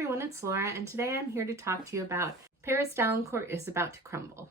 everyone, it's Laura, and today I'm here to talk to you about Paris Daillencourt Is About to Crumble.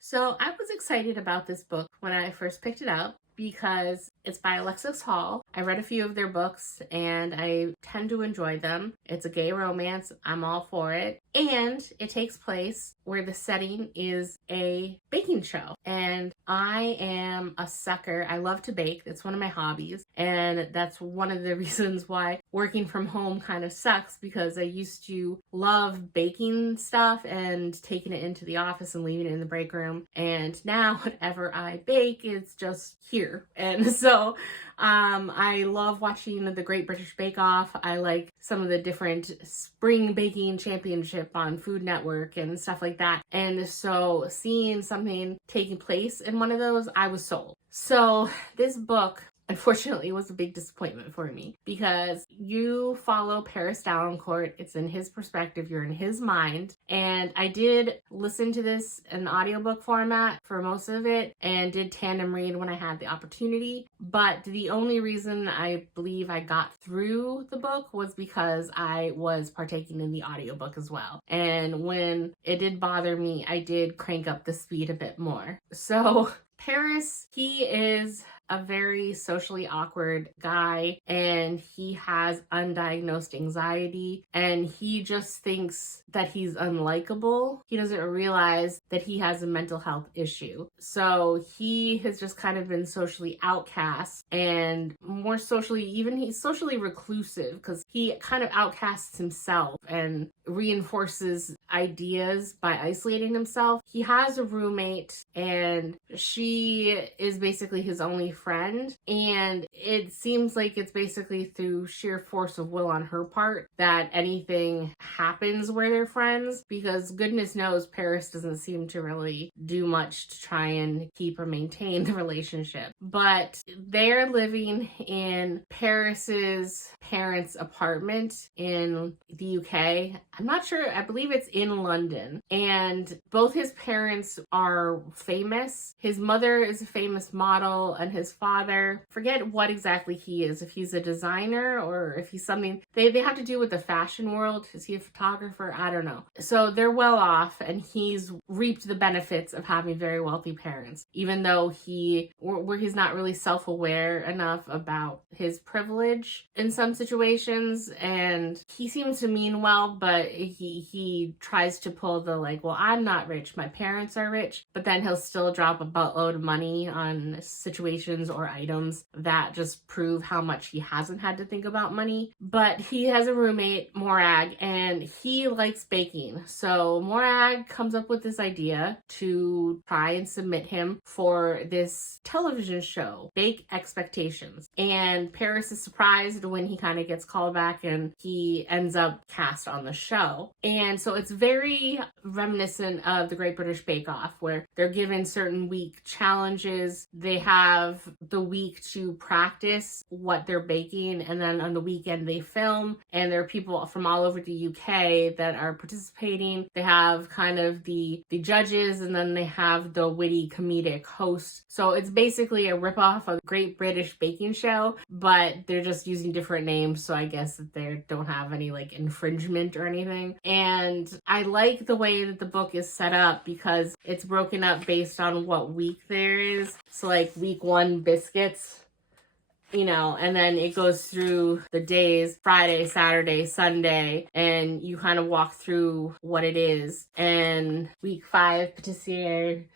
So I was excited about this book when I first picked it up because it's by Alexis Hall. I read a few of their books and I tend to enjoy them. It's a gay romance. I'm all for it. And it takes place where the setting is a baking show. And I am a sucker. I love to bake. It's one of my hobbies. And that's one of the reasons why working from home kind of sucks, because I used to love baking stuff and taking it into the office and leaving it in the break room. And now whatever I bake is just here. And so I love watching the Great British Bake Off. I like some of the different spring baking championship on Food Network and stuff like that. And so seeing something taking place in one of those, I was sold. So this book, unfortunately, was a big disappointment for me because you follow Paris Daillencourt. It's in his perspective. You're in his mind. And I did listen to this in audiobook format for most of it and did tandem read when I had the opportunity. But the only reason I believe I got through the book was because I was partaking in the audiobook as well. And when it did bother me, I did crank up the speed a bit more. So Paris, he is a very socially awkward guy and he has undiagnosed anxiety and he just thinks that he's unlikable. He doesn't realize that he has a mental health issue. So he has just kind of been socially outcast and more socially, even he's socially reclusive because he kind of outcasts himself and reinforces ideas by isolating himself. He has a roommate and she is basically his only friend, and it seems like it's basically through sheer force of will on her part that anything happens where they're friends, because goodness knows Paris doesn't seem to really do much to try and keep or maintain the relationship. But they're living in Paris's parents' apartment in the UK. I'm not sure, I believe it's in London, and both his parents are famous. His mother is a famous model and his father, forget what exactly he is, if he's a designer or if he's something, they have to do with the fashion world. Is he a photographer? I don't know. So they're well off and he's reaped the benefits of having very wealthy parents, even though he's not really self-aware enough about his privilege in some situations. And he seems to mean well, but he tries to pull the like, well, I'm not rich, my parents are rich, but then he'll still drop a buttload of money on situations or items that just prove how much he hasn't had to think about money. But he has a roommate, Morag, and he likes baking. So Morag comes up with this idea to try and submit him for this television show, Bake Expectations. And Paris is surprised when he kind of gets called back and he ends up cast on the show. And so it's very reminiscent of the Great British Bake Off, where they're given certain week challenges. They have the week to practice what they're baking, and then on the weekend they film, and there are people from all over the UK that are participating. They have kind of the judges, and then they have the witty comedic host. So it's basically a ripoff of the Great British Baking Show, but they're just using different names, so I guess that they don't have any like infringement or anything. And I like the way that the book is set up because it's broken up based on what week there is. So like week 1, biscuits, and then it goes through the days, Friday, Saturday, Sunday, and you kind of walk through what it is. And week 5, patisserie.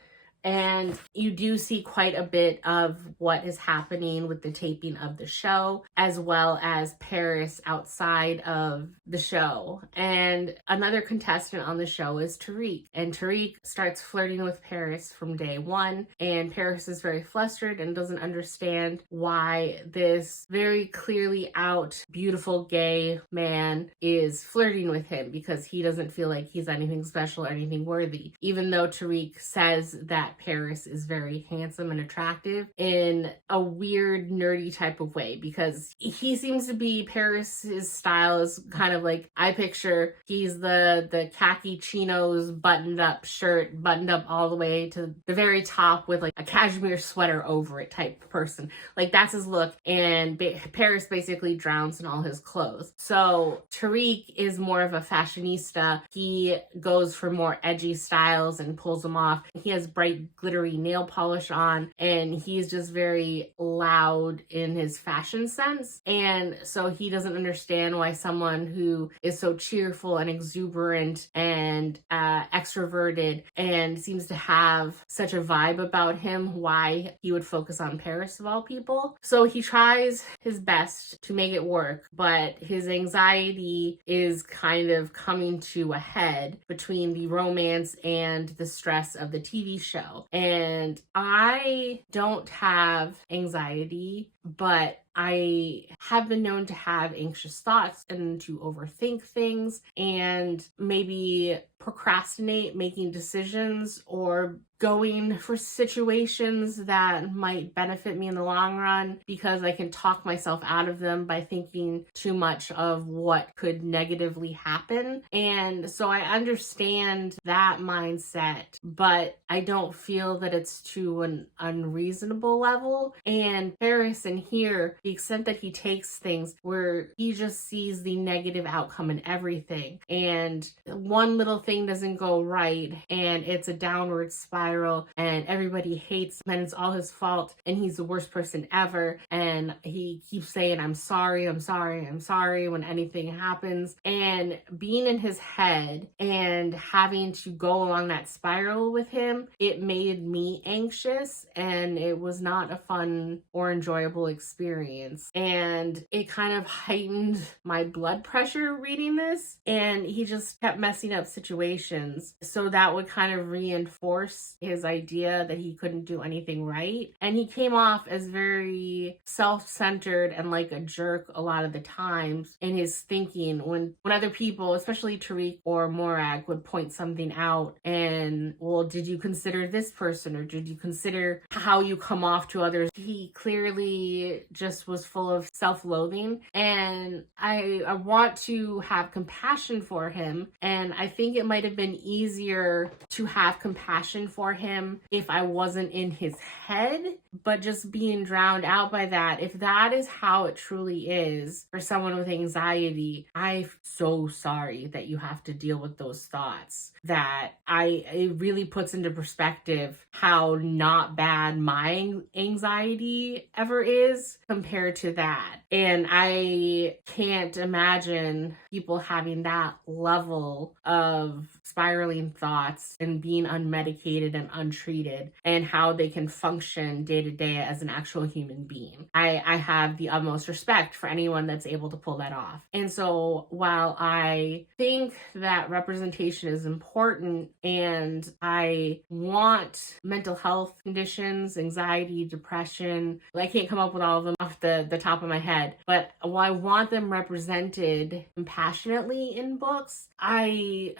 And you do see quite a bit of what is happening with the taping of the show, as well as Paris outside of the show. And another contestant on the show is Tariq. And Tariq starts flirting with Paris from day one. And Paris is very flustered and doesn't understand why this very clearly out, beautiful gay man is flirting with him, because he doesn't feel like he's anything special or anything worthy. Even though Tariq says that that Paris is very handsome and attractive in a weird, nerdy type of way, because he seems to be, Paris's style is kind of like, I picture he's the khaki chinos, buttoned up shirt, buttoned up all the way to the very top with like a cashmere sweater over it type person. Like that's his look, and Paris basically drowns in all his clothes. So Tariq is more of a fashionista. He goes for more edgy styles and pulls them off. He has bright glittery nail polish on, and he's just very loud in his fashion sense. And so he doesn't understand why someone who is so cheerful and exuberant and extroverted and seems to have such a vibe about him, why he would focus on Paris of all people. So he tries his best to make it work, but his anxiety is kind of coming to a head between the romance and the stress of the TV show. And I don't have anxiety, but I have been known to have anxious thoughts and to overthink things and maybe procrastinate making decisions or going for situations that might benefit me in the long run because I can talk myself out of them by thinking too much of what could negatively happen. And so I understand that mindset, but I don't feel that it's to an unreasonable level. And Paris in here, the extent that he takes things where he just sees the negative outcome in everything, and one little thing doesn't go right and it's a downward spiral and everybody hates him and it's all his fault and he's the worst person ever, and he keeps saying I'm sorry when anything happens, and being in his head and having to go along that spiral with him, it made me anxious and it was not a fun or enjoyable experience, and it kind of heightened my blood pressure reading this, and he just kept messing up situations, so that would kind of reinforce his idea that he couldn't do anything right. And he came off as very self-centered and like a jerk a lot of the times in his thinking when other people, especially Tariq or Morag, would point something out and, well, did you consider this person, or did you consider how you come off to others? He clearly just was full of self-loathing, and I want to have compassion for him, and I think it might have been easier to have compassion for him if I wasn't in his head, but just being drowned out by that. If that is how it truly is for someone with anxiety, I'm so sorry that you have to deal with those thoughts. That it really puts into perspective how not bad my anxiety ever is compared to that. And I can't imagine people having that level of spiraling thoughts and being unmedicated and untreated, and how they can function day to day as an actual human being. I have the utmost respect for anyone that's able to pull that off. And so while I think that representation is important and I want mental health conditions, anxiety, depression, I can't come up with all of them off the top of my head, but while I want them represented compassionately in books, I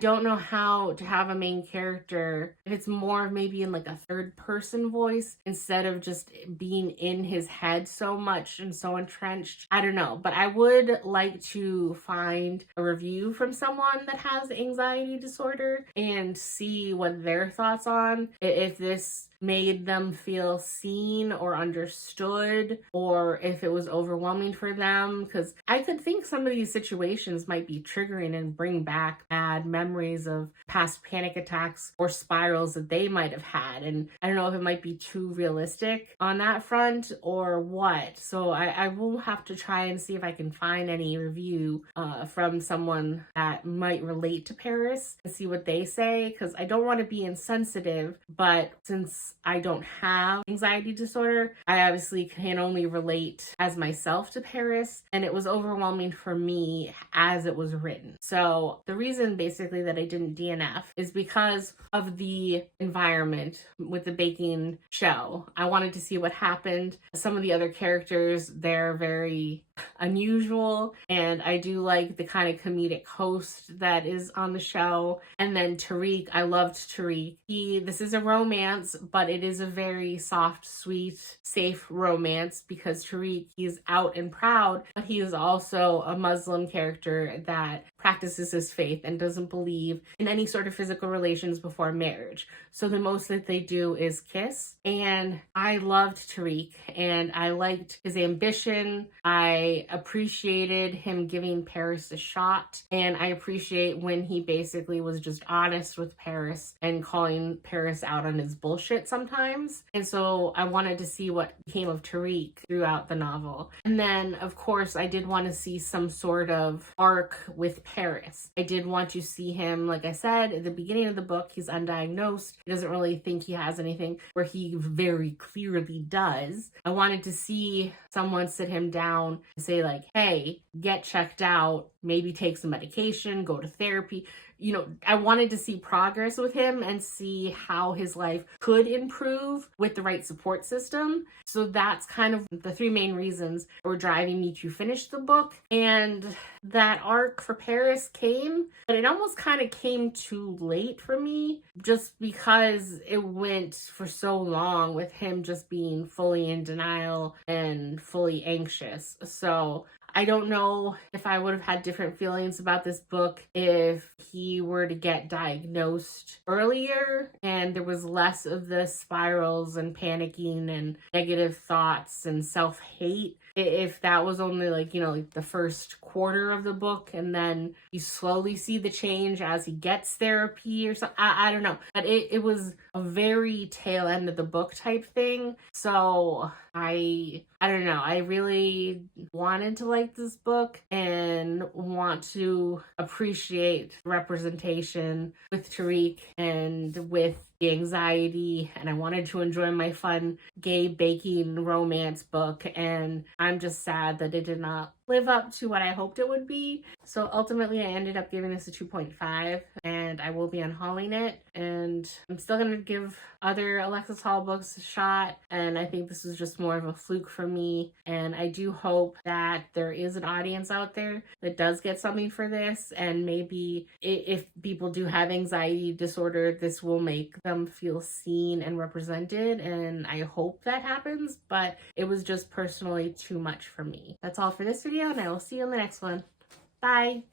don't know how to have a main character if it's more maybe in like a third person voice instead of just being in his head so much and so entrenched. I don't know, but I would like to find a review from someone that has anxiety disorder and see what their thoughts on if this made them feel seen or understood, or if it was overwhelming for them, because I could think some of these situations might be triggering and bring back bad memories of past panic attacks or spirals that they might have had, and I don't know if it might be too realistic on that front or what. So I will have to try and see if I can find any review from someone that might relate to Paris and see what they say, because I don't want to be insensitive, but since I don't have anxiety disorder, I obviously can only relate as myself to Paris, and it was overwhelming for me as it was written. So the reason basically that I didn't DNF is because of the environment with the baking show. I wanted to see what happened. Some of the other characters, they're very unusual, and I do like the kind of comedic host that is on the show. And then Tariq, I loved Tariq. This is a romance, but it is a very soft, sweet, safe romance because Tariq, he's out and proud, but he is also a Muslim character that practices his faith and doesn't believe in any sort of physical relations before marriage. So the most that they do is kiss. And I loved Tariq, and I liked his ambition. I appreciated him giving Paris a shot, and I appreciate when he basically was just honest with Paris and calling Paris out on his bullshit sometimes. And so I wanted to see what became of Tariq throughout the novel. And then, of course, I did want to see some sort of arc with Paris. I did want to see him, like I said, at the beginning of the book, he's undiagnosed. He doesn't really think he has anything, where he very clearly does. I wanted to see someone sit him down and say, like, hey, get checked out, maybe take some medication, go to therapy. You know, I wanted to see progress with him and see how his life could improve with the right support system. So that's kind of the three main reasons that were driving me to finish the book. And that arc for Paris came, but it almost kind of came too late for me, just because it went for so long with him just being fully in denial and fully anxious. So I don't know if I would have had different feelings about this book if he were to get diagnosed earlier and there was less of the spirals and panicking and negative thoughts and self-hate. If that was only like the first quarter of the book, and then you slowly see the change as he gets therapy or something. I don't know. But it was a very tail end of the book type thing. So I don't know. I really wanted to like this book and want to appreciate representation with Tariq and with the anxiety, and I wanted to enjoy my fun gay baking romance book, and I'm just sad that it did not live up to what I hoped it would be. So ultimately I ended up giving this a 2.5, and I will be unhauling it, and I'm still going to give other Alexis Hall books a shot, and I think this was just more of a fluke for me, and I do hope that there is an audience out there that does get something for this, and maybe if people do have anxiety disorder, this will make them feel seen and represented, and I hope that happens, but it was just personally too much for me. That's all for this video, and I will see you in the next one. Bye!